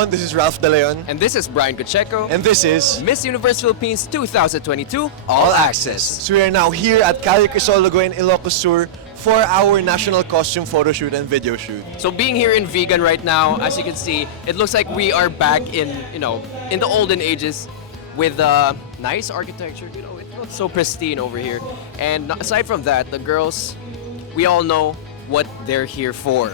everyone, this is Ralph De Leon. And this is Brian Pacheco. And this is Miss Universe Philippines 2022 All Access. So we are now here at Calle Crisologo in Ilocos Sur for our national costume photo shoot and video shoot. So being here in Vigan right now, as you can see, it looks like we are back in, in the olden ages with nice architecture. It looks so pristine over here. And aside from that, the girls, we all know what they're here for.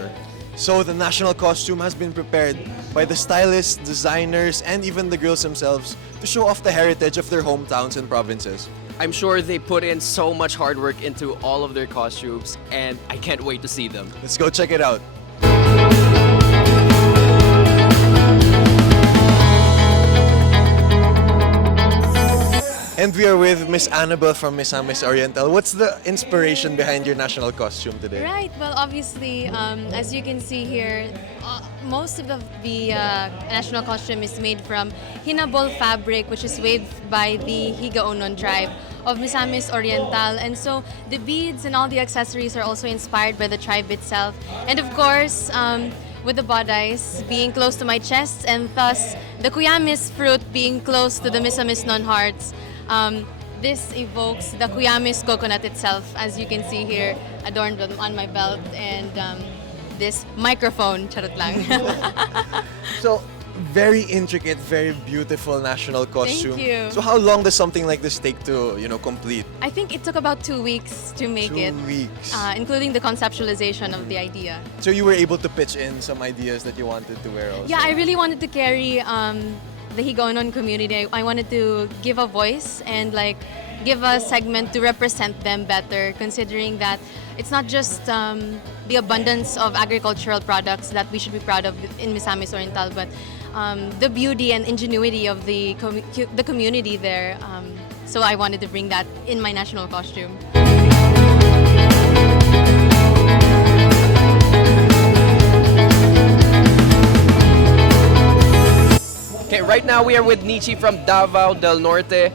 So the national costume has been prepared by the stylists, designers, and even the girls themselves to show off the heritage of their hometowns and provinces. I'm sure they put in so much hard work into all of their costumes, and I can't wait to see them. Let's go check it out. And we are with Miss Annabelle from Miss Oriental. What's the inspiration behind your national costume today? Right, well obviously, as you can see here, most of the national costume is made from hinabol fabric, which is waved by the Higaonon tribe of Misamis Oriental. And so the beads and all the accessories are also inspired by the tribe itself. And of course, with the bodice being close to my chest and thus the kuyamis fruit being close to the Misamis non-hearts, this evokes the kuyamis coconut itself, as you can see here, adorned on my belt, and this microphone, charot lang. So, very intricate, very beautiful national costume. Thank you. So how long does something like this take to, complete? I think it took about 2 weeks to make 2 it. weeks. Including the conceptualization of the idea. So you were able to pitch in some ideas that you wanted to wear also? Yeah, I really wanted to carry the Higaonon community. I wanted to give a voice and give a segment to represent them better, considering that it's not just the abundance of agricultural products that we should be proud of in Misamis Oriental, but the beauty and ingenuity of the community there. So I wanted to bring that in my national costume. Okay, right now we are with Nietzsche from Davao del Norte.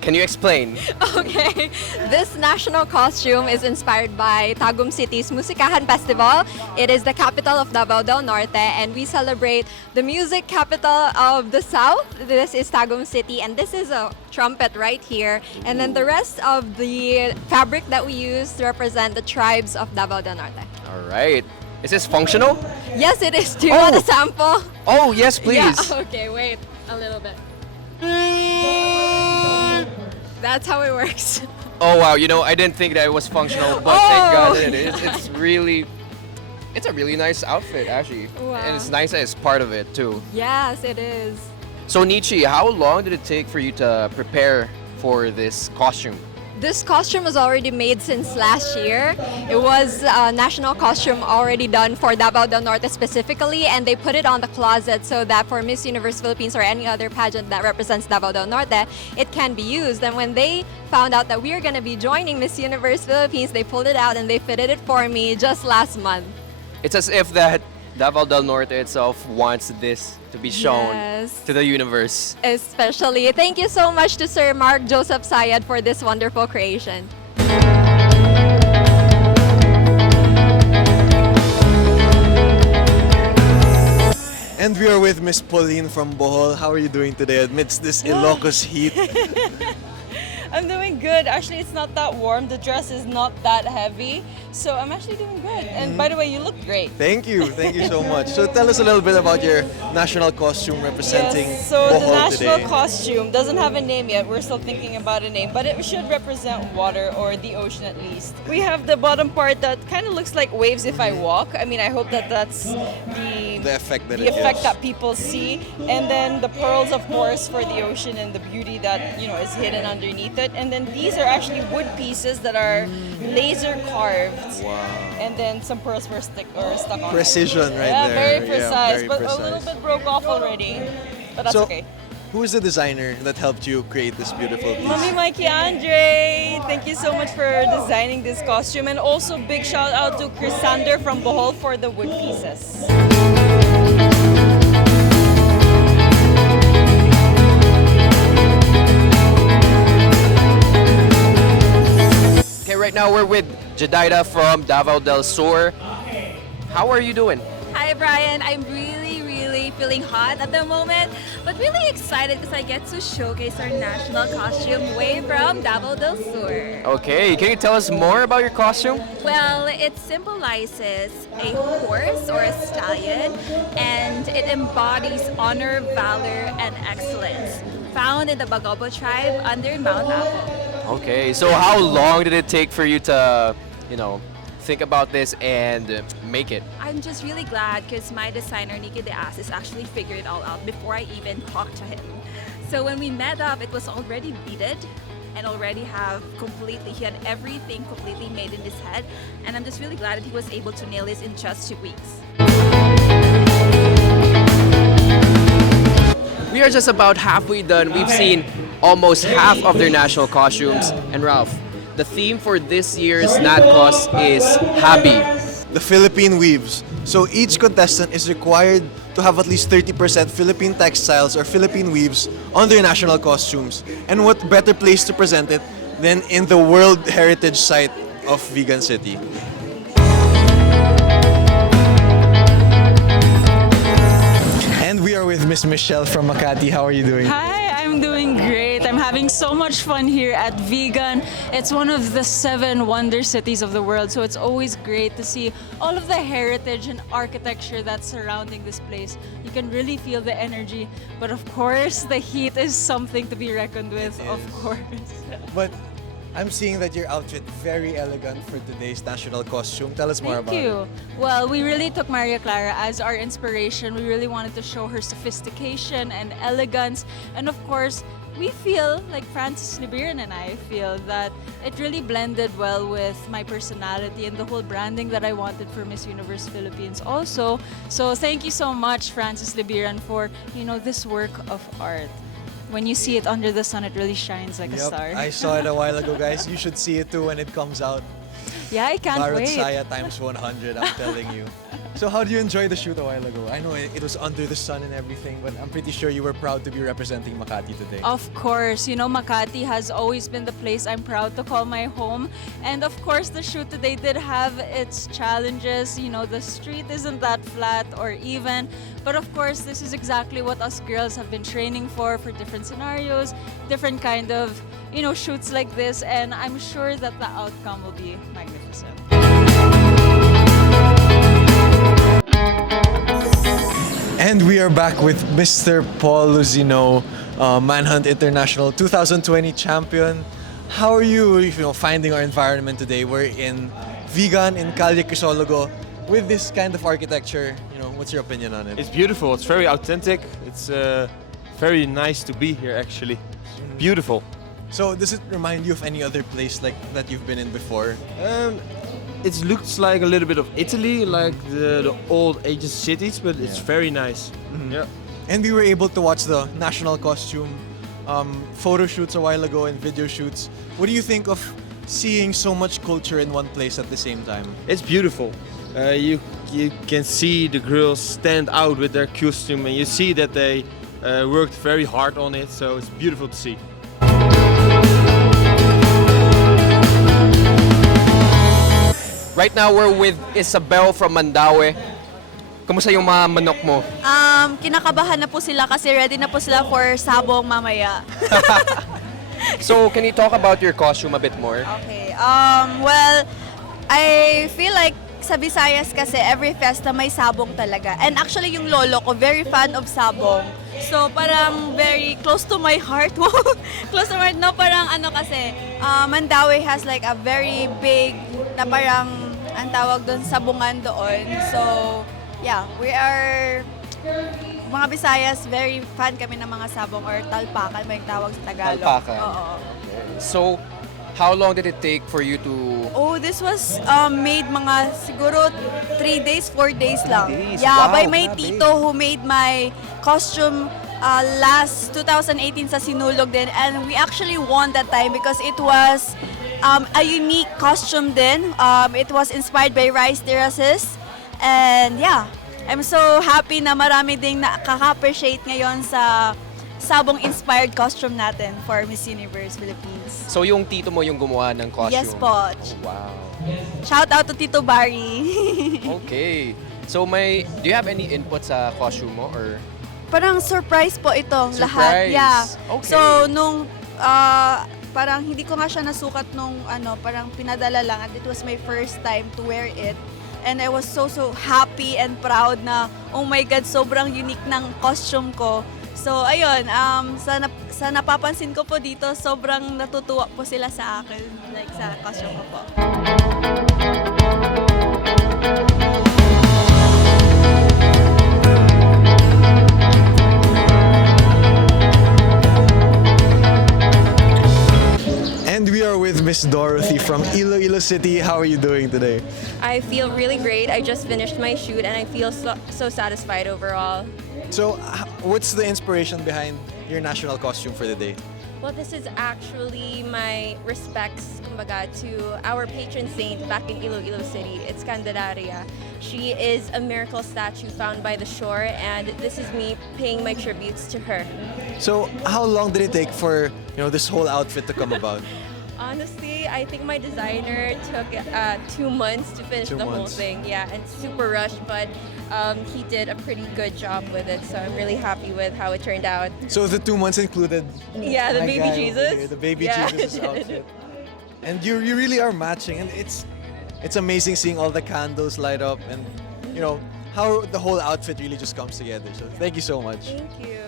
Can you explain? Okay, this national costume is inspired by Tagum City's Musikahan Festival. It is the capital of Davao del Norte, and we celebrate the music capital of the South. This is Tagum City, and this is a trumpet right here. And then the rest of the fabric that we use to represent the tribes of Davao del Norte. All right. Is this functional? Yes, it is. Do you want a sample? Oh, yes, please. Yeah, okay, wait a little bit. That's how it works. Oh, wow. I didn't think that it was functional, but thank God that it is. It's a really nice outfit, actually. Wow. And it's nice that it's part of it, too. Yes, it is. So, Nietzsche, how long did it take for you to prepare for this costume? This costume was already made since last year. It was a national costume already done for Davao del Norte specifically, and they put it on the closet so that for Miss Universe Philippines or any other pageant that represents Davao del Norte, it can be used. And when they found out that we are going to be joining Miss Universe Philippines, they pulled it out and they fitted it for me just last month. It's as if that Davao del Norte itself wants this to be shown Yes. to the universe. Especially, thank you so much to Sir Mark Joseph Sayed for this wonderful creation. And we are with Miss Pauline from Bohol. How are you doing today amidst this Ilocos heat? I'm doing good. Actually, it's not that warm. The dress is not that heavy. So I'm actually doing good. And by the way, you look great. Thank you so much. So tell us a little bit about your national costume representing Yes, so the Bohol national today. costume doesn't have a name yet. We're still thinking about a name, but it should represent water or the ocean at least. We have the bottom part that kind of looks like waves if I walk. I mean, I hope that that's The effect that the it effect gives. that people see, and then the pearls, of course, for the ocean and the beauty that is hidden underneath it. And then these are actually wood pieces that are laser carved. Wow. And then some pearls were stuck on Precision it. right Yeah, there. very Yeah, precise, very but a precise. little bit broke off already. But that's So, okay. Who is the designer that helped you create this beautiful piece? Mommy Mikey Andre, thank you so much for designing this costume, and also big shout out to Chrysander from Bohol for the wood pieces. Okay, right now we're with Jedidah from Davao del Sur. How are you doing? Hi Brian, I'm really feeling hot at the moment, but really excited because I get to showcase our national costume way from Davao del Sur. Okay, can you tell us more about your costume? Well, it symbolizes a horse or a stallion, and it embodies honor, valor, and excellence, found in the Bagobo tribe under Mount Apo. Okay, so how long did it take for you to, think about this and make it? I'm just really glad because my designer, Nikki DeAs, has actually figured it all out before I even talked to him. So when we met up, it was already beaded and already he had everything completely made in his head. And I'm just really glad that he was able to nail this in just 2 weeks. We are just about halfway done. We've seen almost half of their national costumes. And Ralph, the theme for this year's NatCos is Habi. The Philippine weaves. So each contestant is required to have at least 30% Philippine textiles or Philippine weaves on their national costumes. And what better place to present it than in the World Heritage Site of Vigan City. And we are with Ms Michel from Makati. How are you doing? Hi, I'm doing great. I'm having so much fun here at Vigan. It's one of the 7 wonder cities of the world, so it's always great to see all of the heritage and architecture that's surrounding this place. You can really feel the energy, but of course, the heat is something to be reckoned with, of course. But I'm seeing that your outfit very elegant for today's national costume. Tell us more about Thank it. you. Well, we really took Maria Clara as our inspiration. We really wanted to show her sophistication and elegance. And of course, we feel, like Francis Libiran and I feel, that it really blended well with my personality and the whole branding that I wanted for Miss Universe Philippines also. So thank you so much, Francis Libiran, for, this work of art. When you see it under the sun, it really shines like a star. I saw it a while ago, guys. You should see it too when it comes out. Yeah, I can't Barot wait. Saya times 100, I'm telling you. So how do you enjoy the shoot a while ago? I know it was under the sun and everything, but I'm pretty sure you were proud to be representing Makati today. Of course, Makati has always been the place I'm proud to call my home. And of course, the shoot today did have its challenges. The street isn't that flat or even. But of course, this is exactly what us girls have been training for different scenarios, different kind of, shoots like this. And I'm sure that the outcome will be magnificent. And we are back with Mr. Paul Lucino, Manhunt International 2020 champion. How are you, finding our environment today? We're in Vigan in Calle Crisologo with this kind of architecture. What's your opinion on it? It's beautiful. It's very authentic. It's very nice to be here, actually. Beautiful. So does it remind you of any other place like that you've been in before? It looks like a little bit of Italy, like the old ancient cities, but it's very nice. Yeah. And we were able to watch the national costume photo shoots a while ago and video shoots. What do you think of seeing so much culture in one place at the same time? It's beautiful. You can see the girls stand out with their costume, and you see that they worked very hard on it. So it's beautiful to see. Right now, we're with Isabel from Mandaue. Kamusta yung mga manok mo? Kinakabahan na po sila kasi ready na po sila for sabong mamaya. So, can you talk about your costume a bit more? Okay. Well, I feel like sa Visayas kasi every festa may sabong talaga. And actually yung lolo ko, very fan of sabong. So parang very close to my heart. Close to my heart, no? Parang kasi, Mandaue has like a very big, na parang, ang tawag doon, sabungan doon. So, yeah, we are, mga Visayas, very fan kami ng mga sabong or talpakan, may tawag sa Tagalog. Talpakan. Oo. So, how long did it take for you to... Oh, this was made mga siguro 3 days, 4 days lang. Wow, Yeah, by my grabe. tito who made my costume last 2018 sa Sinulog din. And we actually won that time because it was a unique costume din. It was inspired by rice terraces. And yeah, I'm so happy na marami ding nakaka-appreciate ngayon sa sabong-inspired costume natin for Miss Universe Philippines. So, yung tito mo yung gumawa ng costume? Yes po. Oh, wow. Shout out to Tito Barry. Okay. So do you have any input sa costume mo or? Parang surprise po itong lahat. Surprise. Yeah. Okay. So, nung parang hindi ko nga siya nasukat nung parang pinadala lang and it was my first time to wear it. And I was so happy and proud na, oh my God, sobrang unique ng costume ko. So, ayun, sa napapansin ko po dito, sobrang natutuwa po sila sa akin, like sa costume ko po. And we are with Miss Dorothy from Iloilo City. How are you doing today? I feel really great. I just finished my shoot and I feel so satisfied overall. So, what's the inspiration behind your national costume for the day? Well, this is actually my respects, kumbaga, to our patron saint back in Iloilo City. It's Candelaria. She is a miracle statue found by the shore, and this is me paying my tributes to her. So, how long did it take for this whole outfit to come about? Honestly, I think my designer took 2 months to finish 2 the whole months. thing. Yeah, and super rushed, but he did a pretty good job with it, so I'm really happy with how it turned out. So the 2 months included Yeah, the my baby guy over Jesus. here, the baby Yeah. Jesus outfit. And you really are matching, and it's amazing seeing all the candles light up, and how the whole outfit really just comes together. So thank you so much. Thank you.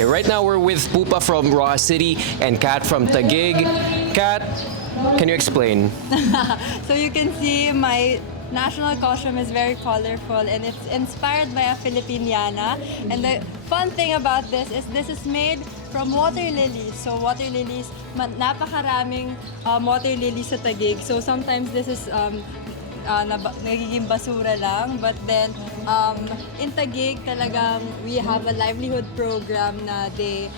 Okay, right now we're with Pupa from Roa City and Kat from Taguig. Kat, can you explain? So you can see my national costume is very colorful and it's inspired by a Filipiniana. And the fun thing about this is made from water lilies. So water lilies, napakaraming water lilies sa Taguig. So sometimes this is nagiging basura lang. But then, in Taguig, talagang we have a livelihood program na they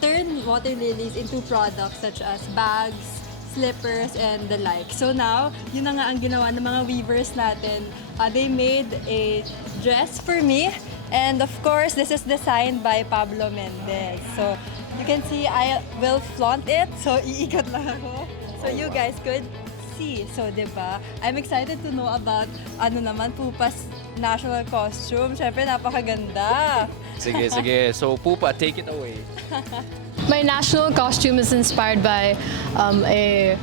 turn water lilies into products such as bags, slippers, and the like. So now, yun na nga ang ginawa ng mga weavers natin. They made a dress for me. And of course, this is designed by Pablo Mendez. So you can see I will flaunt it. So iikot lang ako. So you guys could see. So, diba? I'm excited to know about Pupa's national costume. Syempre, napakaganda. Sige, sige. So Pupa, take it away. My national costume is inspired by a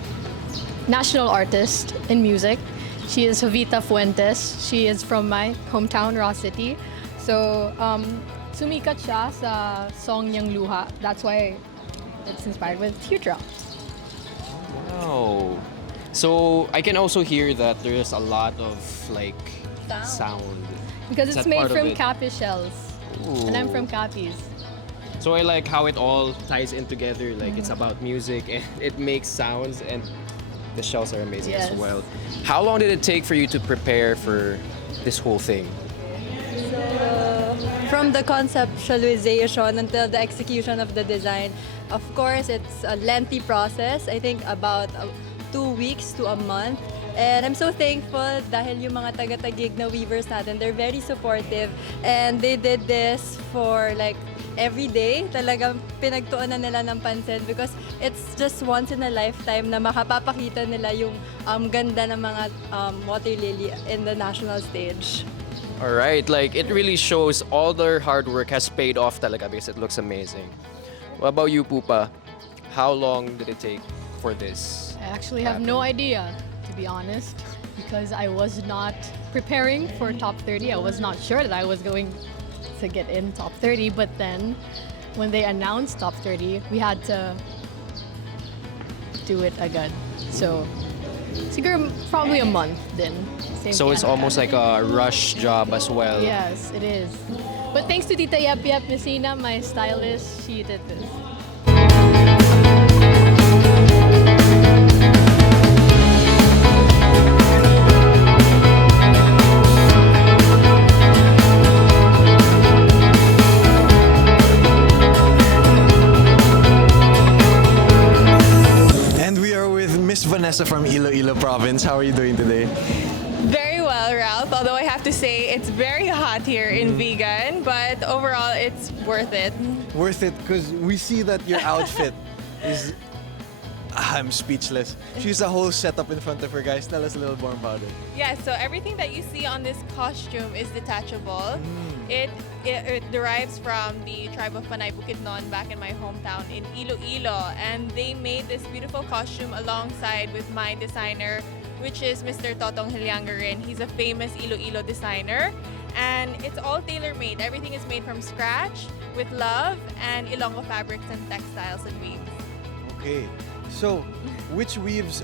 national artist in music. She is Jovita Fuentes. She is from my hometown, Roa City. So, sumikat siya sa song niyang Luha. That's why it's inspired with teardrops. Wow. So I can also hear that there's a lot of sound. Because Is it's that made part of from it? capi shells. And I'm from Capiz. So I like how it all ties in together. Like it's about music and it makes sounds, and the shells are amazing as Yes. well. How long did it take for you to prepare for this whole thing? From the conceptualization until the execution of the design, of course, it's a lengthy process. I think about 2 weeks to a month. And I'm so thankful dahil yung mga taga-Taguig na weavers natin, they're very supportive. And they did this for every day. Talagang pinagtuunan nila ng pansin because it's just once in a lifetime na makapapakita nila yung ganda ng mga water lily in the national stage. All right, it really shows all their hard work has paid off talaga because it looks amazing. What about you, Pupa? How long did it take for this? I actually have no idea, to be honest, because I was not preparing for top 30. I was not sure that I was going to get in top 30, but then when they announced top 30, we had to do it again. So, siguro probably a month then. Same So it's thing. almost like a rush job as well. Yes, it is. But thanks to Tita Yap Yap Messina, my stylist, she did this. And we are with Miss Vanessa from Iloilo Province. How are you doing today? Very well, Ralph. mouth, although I have to say it's very hot here in Vigan, but overall it's worth it. Worth it because we see that your outfit is. I'm speechless. She's a whole setup in front of her, guys. Tell us a little more about it. Yeah, so everything that you see on this costume is detachable. It derives from the tribe of Panay Bukidnon back in my hometown in Iloilo, and they made this beautiful costume alongside with my designer, which is Mr. Totong Hilyangarin. He's a famous Iloilo designer, and it's all tailor-made. Everything is made from scratch with love and Ilonggo fabrics and textiles and weaves. Okay, so which weaves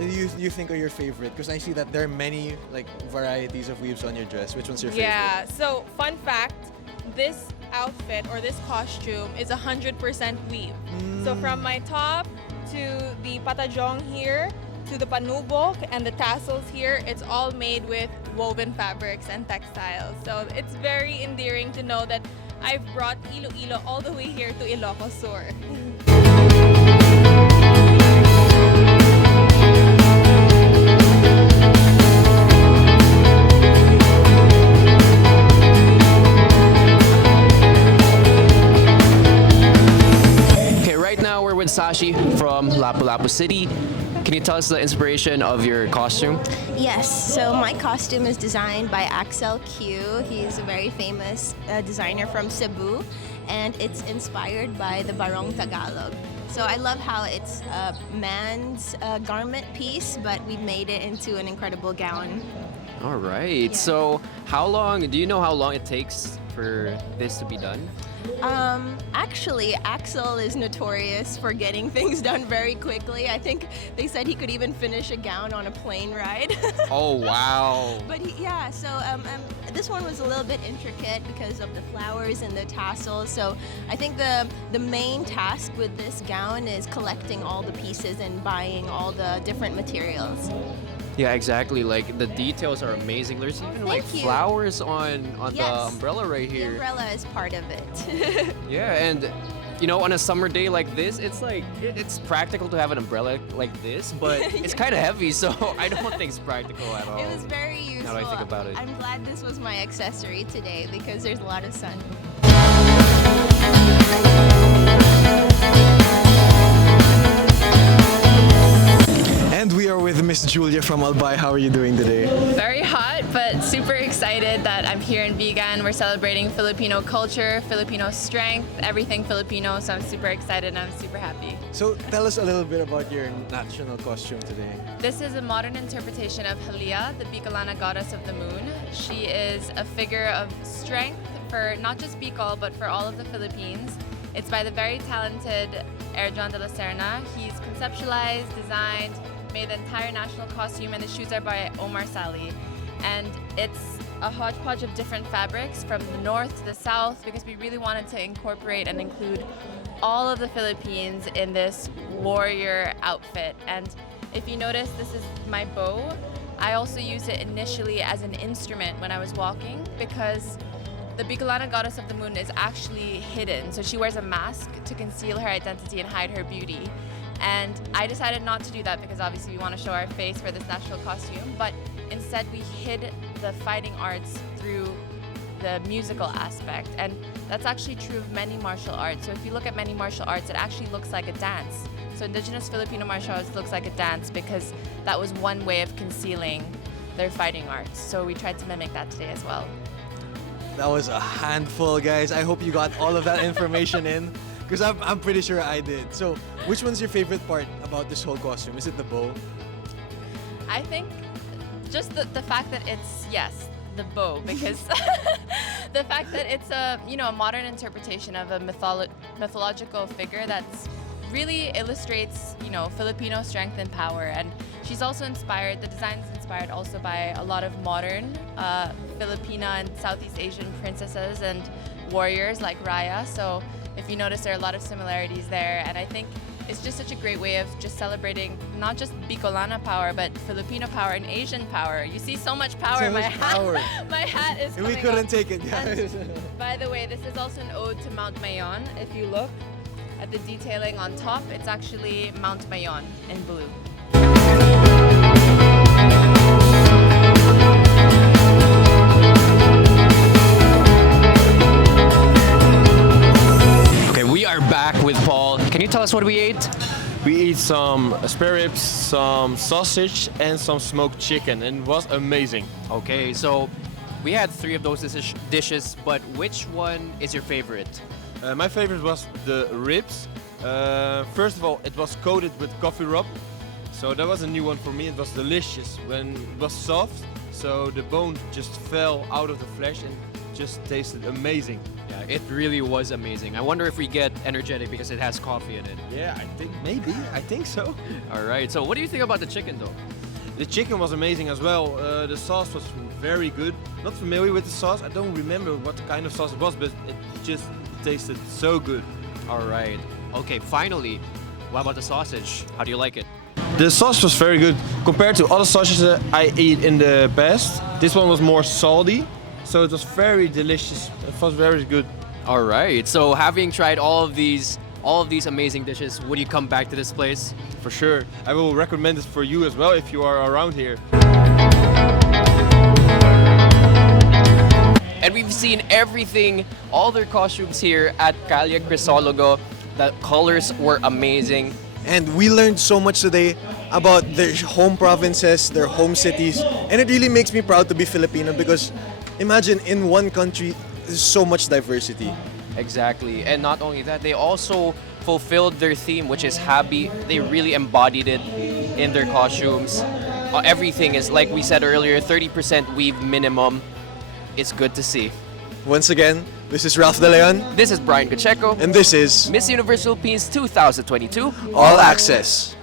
you think are your favorite? Because I see that there are many like varieties of weaves on your dress. Which one's your favorite? Yeah, so fun fact, this outfit or this costume is 100% weave. So from my top to the patajong here, to the panubok and the tassels here, it's all made with woven fabrics and textiles. So it's very endearing to know that I've brought Iloilo all the way here to Ilocos Sur. Okay, right now we're with Sashi from Lapu-Lapu City. Can you tell us the inspiration of your costume? Yes, so my costume is designed by Axel Q. He's a very famous designer from Cebu, and it's inspired by the Barong Tagalog. So I love how it's a man's garment piece, but we've made it into an incredible gown. All right. So do you know how long it takes for this to be done? Actually, Axel is notorious for getting things done very quickly. I think they said he could even finish a gown on a plane ride. Oh, wow. But this one was a little bit intricate because of the flowers and the tassels. So I think the main task with this gown is collecting all the pieces and buying all the different materials. Yeah, exactly. Like the details are amazing. There's even like Thank you. flowers on the Yes. umbrella right The here. umbrella is part of it. Yeah, and on a summer day like this, it's like it's practical to have an umbrella like this, but it's kind of heavy, so I don't think it's practical at all. It was very useful. Now that I think about it. I'm glad this was my accessory today because there's a lot of sun. And we are with Miss Julia from Albay. How are you doing today? Very hot, but super excited that I'm here in Vigan. We're celebrating Filipino culture, Filipino strength, everything Filipino, so I'm super excited and I'm super happy. So tell us a little bit about your national costume today. This is a modern interpretation of Halia, the Bicolana goddess of the moon. She is a figure of strength for not just Bicol, but for all of the Philippines. It's by the very talented Erjon de la Serna. He's conceptualized, designed, made the entire national costume, and the shoes are by Omar Sali. And it's a hodgepodge of different fabrics from the north to the south because we really wanted to incorporate and include all of the Philippines in this warrior outfit. And if you notice, this is my bow. I also used it initially as an instrument when I was walking because the Bicolana goddess of the moon is actually hidden. So she wears a mask to conceal her identity and hide her beauty. And I decided not to do that because obviously we want to show our face for this national costume, but instead we hid the fighting arts through the musical aspect. And that's actually true of many martial arts. So if you look at many martial arts, it actually looks like a dance. So indigenous Filipino martial arts looks like a dance because that was one way of concealing their fighting arts. So we tried to mimic that today as well. That was a handful, guys. I hope you got all of that information in. Because I'm pretty sure I did. So, which one's your favorite part about this whole costume? Is it the bow? I think just the fact that it's, yes, the bow, because the fact that it's a modern interpretation of a mythological figure that's really illustrates Filipino strength and power. And she's also inspired, the design is inspired also by a lot of modern Filipina and Southeast Asian princesses and warriors like Raya. So if you notice, there are a lot of similarities there, and I think it's just such a great way of just celebrating not just Bicolana power, but Filipino power and Asian power. You see so much power in my hat. My hat is We coming couldn't off. take it, guys. And by the way, this is also an ode to Mount Mayon. If you look at the detailing on top, it's actually Mount Mayon in blue. us what we ate? We eat some spare ribs, some sausage, and some smoked chicken, and it was amazing. Okay, so we had 3 of those dishes, but which one is your favorite? My favorite was the ribs. First of all, it was coated with coffee rub, so that was a new one for me. It was delicious when it was soft, so the bone just fell out of the flesh and just tasted amazing. Yeah, it really was amazing. I wonder if we get energetic because it has coffee in it. Yeah, I think maybe. I think so. All right, so what do you think about the chicken though? The chicken was amazing as well. The sauce was very good. Not familiar with the sauce. I don't remember what kind of sauce it was, but it just tasted so good. All right. Okay, finally, what about the sausage? How do you like it? The sauce was very good. Compared to other sausages I eat in the past, this one was more salty. So it was very delicious. It was very good. All right. So having tried all of these amazing dishes, would you come back to this place? For sure. I will recommend it for you as well if you are around here. And we've seen everything, all their costumes here at Calle Crisologo. The colors were amazing. And we learned so much today about their home provinces, their home cities, and it really makes me proud to be Filipino because imagine in one country, there's so much diversity. Exactly. And not only that, they also fulfilled their theme, which is happy. They really embodied it in their costumes. Everything is, like we said earlier, 30% weave minimum. It's good to see. Once again, this is Ralph De Leon. This is Brian Pacheco. And this is Miss Universe Philippines 2022 All Access.